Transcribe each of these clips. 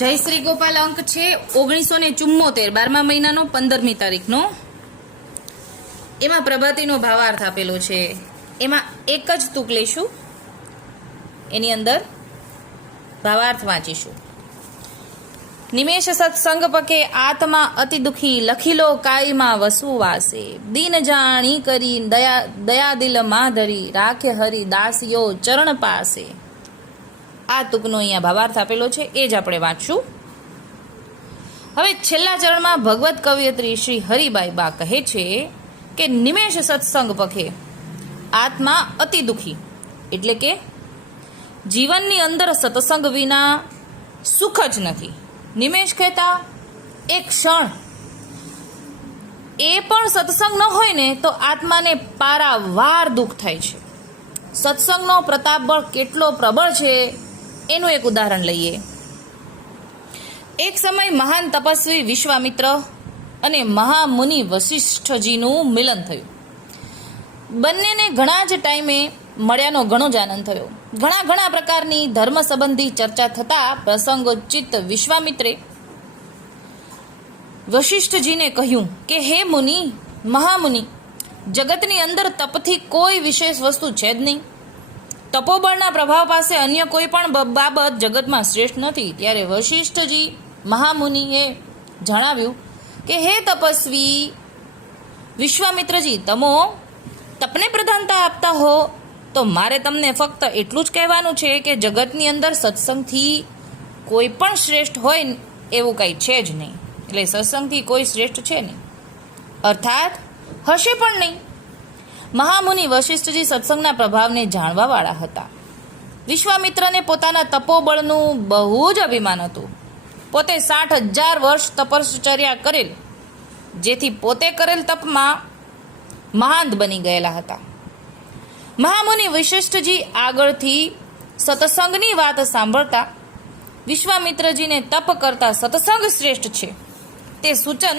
જય શ્રી ગોપાલ અંક છે 1974 12મા મહિનાનો 15મી તારીખનો. એમાં પ્રભાતીનો ભાવાર્થ આપેલો છે. એમાં એક જ તુક લઈશું, એની અંદર ભાવાર્થ વાંચીશું. નિમેષ સત્સંગ પકે આત્મા અતિ દુખી, લખીલો કાયમાં વસુ વાસે, દીન જાણી કરી દયા દિલ માધરી, રાખે હરિ દાસિયો ચરણ પાસે. આ તુકનો અહીંયા ભાવાર્થ આપેલો છે, એ જ આપણે વાંચશું. હવે છેલ્લા ચરણમાં ભગવત કવિયત્રી શ્રી હરિબાઈ બા કહે છે કે નિમેષ સત્સંગ પખે આત્મા અતિ દુખી, એટલે કે જીવનની અંદર સત્સંગ વિના સુખ જ નથી. નિમેષ કહેતા એક ક્ષણ, એ પણ સત્સંગ ન હોય ને તો આત્માને પારાવાર દુઃખ થાય છે. સત્સંગનો પ્રતાપબળ કેટલો પ્રબળ છે એનું એક ઉદાહરણ લઈએ. એક સમય મહાન તપસ્વી વિશ્વામિત્ર અને મહામુનિ વશિષ્ઠજીનું મિલન થયું. બંનેને ઘણા જ ટાઈમે મળ્યાનો ઘણો જ આનંદ થયો. ઘણા પ્રકારની ધર્મ સંબંધી ચર્ચા થતા પ્રસંગોચિત વિશ્વામિત્રે વશિષ્ઠજીને કહ્યું કે હે મુનિ, મહામુનિ, જગતની અંદર તપથી કોઈ વિશેષ વસ્તુ છે જ નહીં. તપોબળના પ્રભાવ પાસે અન્ય કોઈ પણ બાબત જગતમાં શ્રેષ્ઠ નથી. ત્યારે વશિષ્ઠજી મહામુનિએ જણાવ્યું કે હે તપસ્વી વિશ્વામિત્રજી, તમો તપને પ્રધાનતા આપતા હો તો મારે તમને ફક્ત એટલું જ કહેવાનું છે કે જગતની અંદર સત્સંગથી કોઈ પણ શ્રેષ્ઠ હોય એવું કંઈ છે જ નહીં. એટલે સત્સંગથી કોઈ શ્રેષ્ઠ છે નહીં, અર્થાત હશે પણ નહીં. મહામુનિ વશિષ્ઠજી સત્સંગના પ્રભાવને જાણવાવાળા હતા. વિશ્વામિત્રને પોતાના તપોબળનું બહુ જ અભિમાન હતું. પોતે 60,000 વર્ષ તપશ્ચર્યા કરેલ, જેથી પોતે કરેલ તપમાં મહાન બની ગયેલા હતા. મહામુનિ વશિષ્ઠજી આગળથી સત્સંગની વાત સાંભળતા વિશ્વામિત્રજીને તપ કરતા સત્સંગ શ્રેષ્ઠ છે તે સૂચન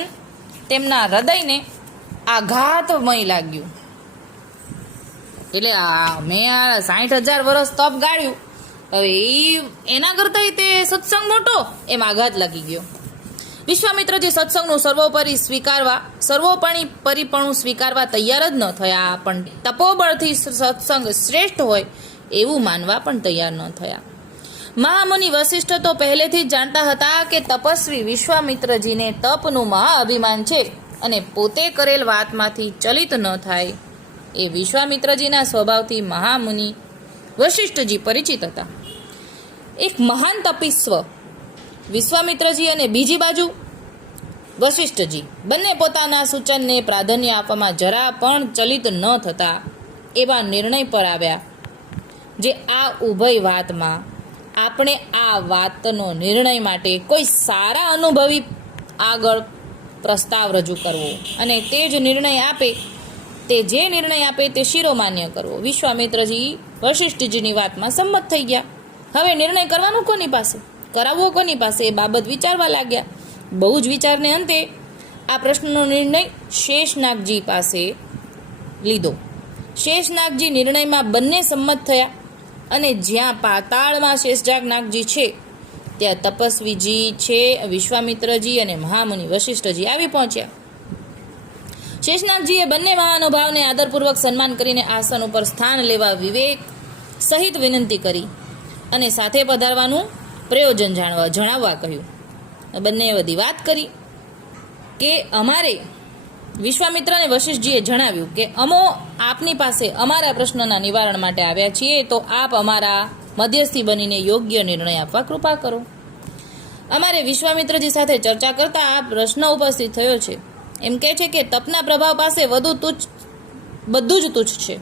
તેમના હૃદયને આઘાતમય લાગ્યું. એટલે મેં 60,000 વર્ષ તપ ગાળ્યું, હવે એના કરતાં તે સત્સંગ મોટો, એમ આઘાત લાગી ગયો. વિશ્વામિત્રજી સત્સંગનું પરિપણું સ્વીકારવા તૈયાર જ ન થયા, પણ તપોબળથી સત્સંગ શ્રેષ્ઠ હોય એવું માનવા પણ તૈયાર ન થયા. મહામુનિ વશિષ્ઠ તો પહેલેથી જ જાણતા હતા કે તપસ્વી વિશ્વામિત્રજીને તપનું મહા અભિમાન છે અને પોતે કરેલ વાતમાંથી ચલિત ન થાય એ વિશ્વામિત્રજીના સ્વભાવથી મહામુનિ વશિષ્ઠજી પરિચિત હતા. એક મહાન તપસ્વ વિશ્વામિત્રજી અને બીજી બાજુ વશિષ્ઠજી બંને પોતાના સૂચનને પ્રાધાન્ય આપવામાં જરા પણ ચલિત ન થતા એવા નિર્ણય પર આવ્યા જે આ ઉભય વાતમાં આપણે આ વાતનો નિર્ણય માટે કોઈ સારા અનુભવી આગળ પ્રસ્તાવ રજૂ કરવો અને તે જ નિર્ણય આપે તે શિરોમાન્ય કરવો. વિશ્વામિત્રજી વશિષ્ઠજીની વાતમાં સંમત થઈ ગયા. હવે નિર્ણય કરવાનું કોની પાસે, કરાવવો કોની પાસે, એ બાબત વિચારવા લાગ્યા. બહુ જ વિચારને અંતે આ પ્રશ્નનો નિર્ણય શેષનાગજી પાસે લીધો. શેષનાગજી નિર્ણયમાં બંને સંમત થયા અને જ્યાં પાતાળમાં શેષનાગજી છે ત્યાં તપસ્વીજી છે વિશ્વામિત્રજી અને મહામુનિ વશિષ્ઠજી આવી પહોંચ્યા. શેષનાગજીએ બંને મહાનુભાવને આદરપૂર્વક સન્માન કરીને આસન ઉપર સ્થાન લેવા વિવેક સહિત વિનંતી કરી અને સાથે પધારવાનું પ્રયોજન જણાવવા કહ્યું. બંને બધી વાત કરી કે અમારે વિશ્વામિત્ર અને વશિષ્ઠજીએ જણાવ્યું કે અમો આપની પાસે અમારા પ્રશ્નના નિવારણ માટે આવ્યા છીએ, તો આપ અમારા મધ્યસ્થી બનીને યોગ્ય નિર્ણય આપવા કૃપા કરો. અમારે વિશ્વામિત્રજી સાથે ચર્ચા કરતા આ પ્રશ્ન ઉપસ્થિત થયો છે. એમ કહે છે કે તપના પ્રભાવ પાસે બધું જ તુચ્છ છે.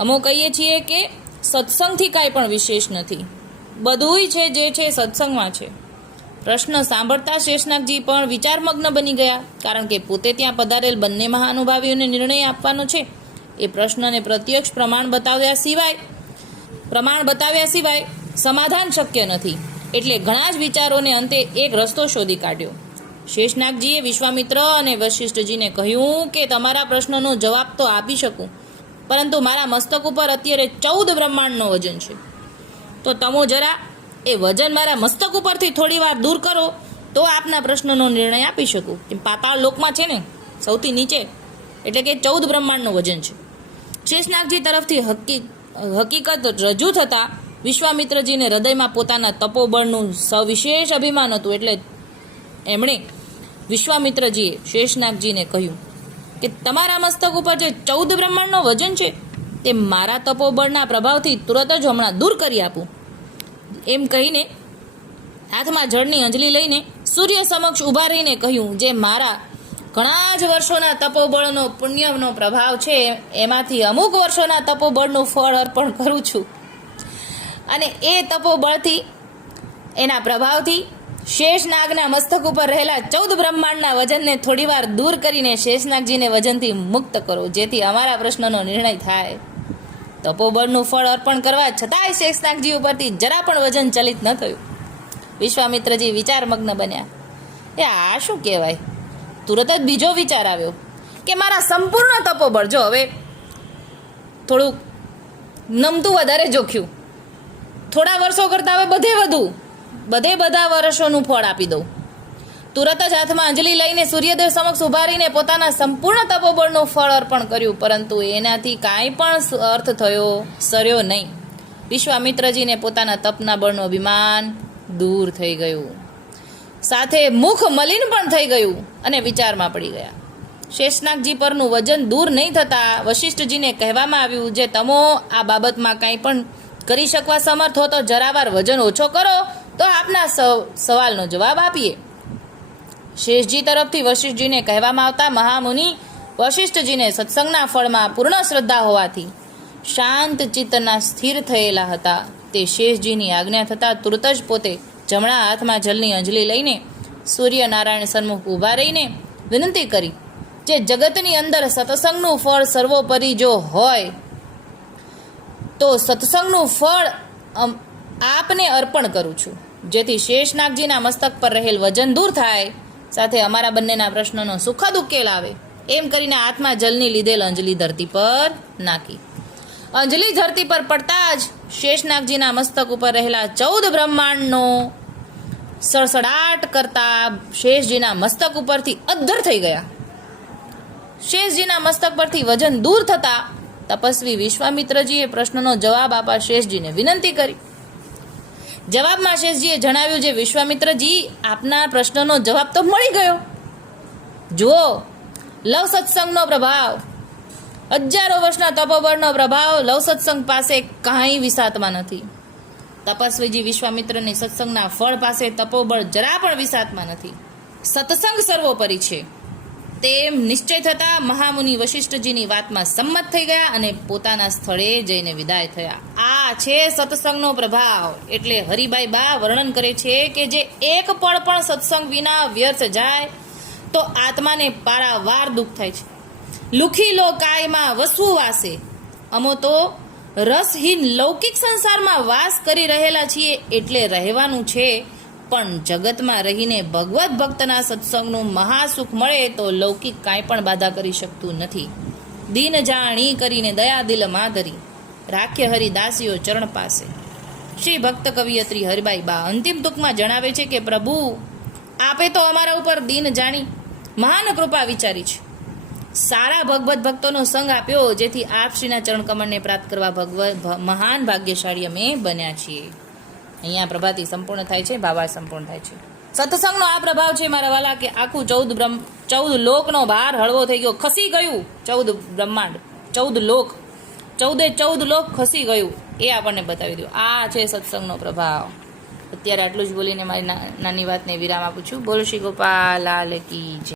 અમો કહીએ છીએ કે સત્સંગથી કાંઈ પણ વિશેષ નથી, બધુંય છે જે છે સત્સંગમાં છે. પ્રશ્ન સાંભળતા શેષનાગજી પણ વિચારમગ્ન બની ગયા, કારણ કે પોતે ત્યાં પધારેલ બંને મહાનુભાવીઓને નિર્ણય આપવાનો છે. એ પ્રશ્નને પ્રત્યક્ષ પ્રમાણ બતાવ્યા સિવાય સમાધાન શક્ય નથી. એટલે ઘણા જ વિચારોને અંતે એક રસ્તો શોધી કાઢ્યો. શેષનાગજીએ વિશ્વામિત્ર અને વશિષ્ઠજીને કહ્યું કે તમારા પ્રશ્નનો જવાબ તો આપી શકું, પરંતુ મારા મસ્તક ઉપર અત્યારે 14 બ્રહ્માંડનો વજન છે, તો તમો જરા એ વજન મારા મસ્તક ઉપરથી થોડી વાર દૂર કરો તો આપના પ્રશ્નનો નિર્ણય આપી શકું. કે પાતાળ લોકમાં છે ને સૌથી નીચે, એટલે કે 14 બ્રહ્માંડનું વજન છે. શેષનાગજી તરફથી હકીકત રજૂ થતાં વિશ્વામિત્રજીને હૃદયમાં પોતાના તપોબળનું સવિશેષ અભિમાન હતું. એટલે એમણે વિશ્વામિત્રજીએ શેષનાગજીને કહ્યું કે તમારા મસ્તક ઉપર જે 14 બ્રહ્માંડનો વજન છે તે મારા તપોબળના પ્રભાવથી તુરત જ હમણાં દૂર કરી આપું. એમ કહીને હાથમાં જળની અંજલિ લઈને સૂર્ય સમક્ષ ઊભા રહીને કહ્યું, જે મારા ઘણા જ વર્ષોના તપોબળનો પુણ્યનો પ્રભાવ છે એમાંથી અમુક વર્ષોના તપોબળનું ફળ અર્પણ કરું છું. અને એ તપોબળથી, એના પ્રભાવથી શેષનાગના મસ્તક ઉપર રહેલા 14 બ્રહ્માંડના વજનને થોડીવાર દૂર કરીને શેષનાગજીને વજનથી મુક્ત કરો, જેથી અમારા પ્રશ્નનો નિર્ણય થાય. તપોબળનું ફળ અર્પણ કરવા છતાંય શેષનાગજી ઉપરથી જરા પણ વજન ચલિત ન થયું. વિશ્વામિત્રજી વિચારમગ્ન બન્યા. આ શું કહેવાય? તુરત જ બીજો વિચાર આવ્યો કે મારા સંપૂર્ણ તપોબળ, જો હવે થોડુંક નમતું વધારે જોખ્યું, થોડા વર્ષો કરતાં હવે બધા વર્ષોનું ફળ આપી દઉં. તુરત જ હાથમાં અંજલિ લઈને સૂર્યદેવ સમક્ષ ઉભા રહીને પોતાના સંપૂર્ણ તપોબળનું ફળ અર્પણ કર્યું, પરંતુ એનાથી કાંઈ પણ અર્થ થયો સર્યો નહીં. વિશ્વામિત્રજીને પોતાના તપના બળનું અભિમાન દૂર થઈ ગયું, સાથે મુખ મલિન પણ થઈ ગયું અને વિચારમાં પડી ગયા. શેષનાગજી પરનું વજન દૂર નહીં થતાં વશિષ્ઠજીને કહેવામાં આવ્યું, જે તમો આ બાબતમાં કાંઈ પણ કરી શકવા સમર્થ હો તો જરાવાર વજન ઓછો કરો તો આપના સવાલનો જવાબ આપીએ. શેષજી તરફથી વશિષ્ઠજીને કહેવામાં આવતા મહામુનિ વશિષ્ઠજીને સત્સંગના ફળમાં પૂર્ણ શ્રદ્ધા હોવાથી શાંત ચિત્તના સ્થિર થયેલા હતા. તે શેષજીની આજ્ઞા થતાં તુરત જ પોતે જમણા હાથમાં જલની અંજલિ લઈને સૂર્યનારાયણ સન્મુખ ઊભા રહીને વિનંતી કરી, જે જગતની અંદર સત્સંગનું ફળ સર્વોપરી જો હોય તો સત્સંગનું ફળ આપને અર્પણ કરું છું, જેથી શેષનાગજીના મસ્તક પર રહેલ વજન દૂર થાય, સાથે અમારા બંનેના પ્રશ્નનો સુખદ ઉકેલ આવે. એમ કરીને હાથમાં જલની લીધેલ અંજલિ ધરતી પર નાખી. અંજલિ ધરતી પર પડતા જ શેષનાગજીના મસ્તક ઉપર રહેલા 14 બ્રહ્માંડનો સડસડાટ કરતા શેષજીના મસ્તક ઉપરથી અદ્ધર થઈ ગયા. શેષજીના મસ્તક પરથી વજન દૂર થતા તપસ્વી વિશ્વામિત્રજીએ પ્રશ્નનો જવાબ આપવા શેષજીને વિનંતી કરી. જવાબમાં શેષજીએ જણાવ્યું, જે વિશ્વામિત્રજી આપના પ્રશ્નનો જવાબ તો મળી ગયો. જુઓ, લવ સત્સંગનો પ્રભાવ, હજારો વર્ષના તપોબળનો પ્રભાવ લવ સત્સંગ પાસે કાંઈ વિસાતમાં નથી. તપસ્વીજી વિશ્વામિત્રની સત્સંગના ફળ પાસે તપોબળ જરા પણ વિસાતમાં નથી. સત્સંગ સર્વોપરી છે તેમ નિશ્ચય થતા મહામુનિ વશિષ્ઠજીની વાતમાં સંમત થઈ ગયા અને પોતાના સ્થળે જઈને વિદાય થયા. આ છે સત્સંગનો પ્રભાવ. એટલે હરિભાઈ બા વર્ણન કરે છે કે જે એક પળ પણ સત્સંગ વિના વ્યર્થ જાય તો આત્માને પારાવાર દુઃખ થાય છે. લુખી લો કાયમાં વસવું વાસે, અમો તો રસહીન લૌકિક સંસારમાં વાસ કરી રહેલા છીએ એટલે રહેવાનું છે, પણ જગતમાં રહીને ભગવત ભક્તના સત્સંગનું મહાસુખ મળે તો લૌકિક કાંઈ પણ બાધા કરી શકતું નથી. દીન જાણી કરીને દયા દિલ માધરી રાખ્ય હરિદાસીઓ ચરણ પાસે. શ્રી ભક્ત કવિયત્રી હરિબાઈ બા અંતિમ ટૂંકમાં જણાવે છે કે પ્રભુ આપે તો અમારા ઉપર દીન જાણી મહાન કૃપા વિચારી છે. સારા ભગવત ભક્તોનો સંગ આપ્યો, જેથી આપશ્રીના ચરણ કમળને પ્રાપ્ત કરવા મહાન ભાગ્યશાળી અમે બન્યા છીએ. અહીંયા પ્રભાતી સંપૂર્ણ થાય છે, ભાવાર્થ સંપૂર્ણ થાય છે. સત્સંગનો આ પ્રભાવ છે મારા વાલા કે આખું 14 લોકનો ભાર હળવો થઈ ગયો, ખસી ગયું. 14 બ્રહ્માંડ, 14 લોક, 14 લોક ખસી ગયું, એ આપણને બતાવી દો. આ છે સત્સંગનો પ્રભાવ. અત્યારે આટલું જ બોલીને મારી નાની વાતને વિરામ આપું છું. બોલો શ્રી ગોપાલ લાલ કી જય.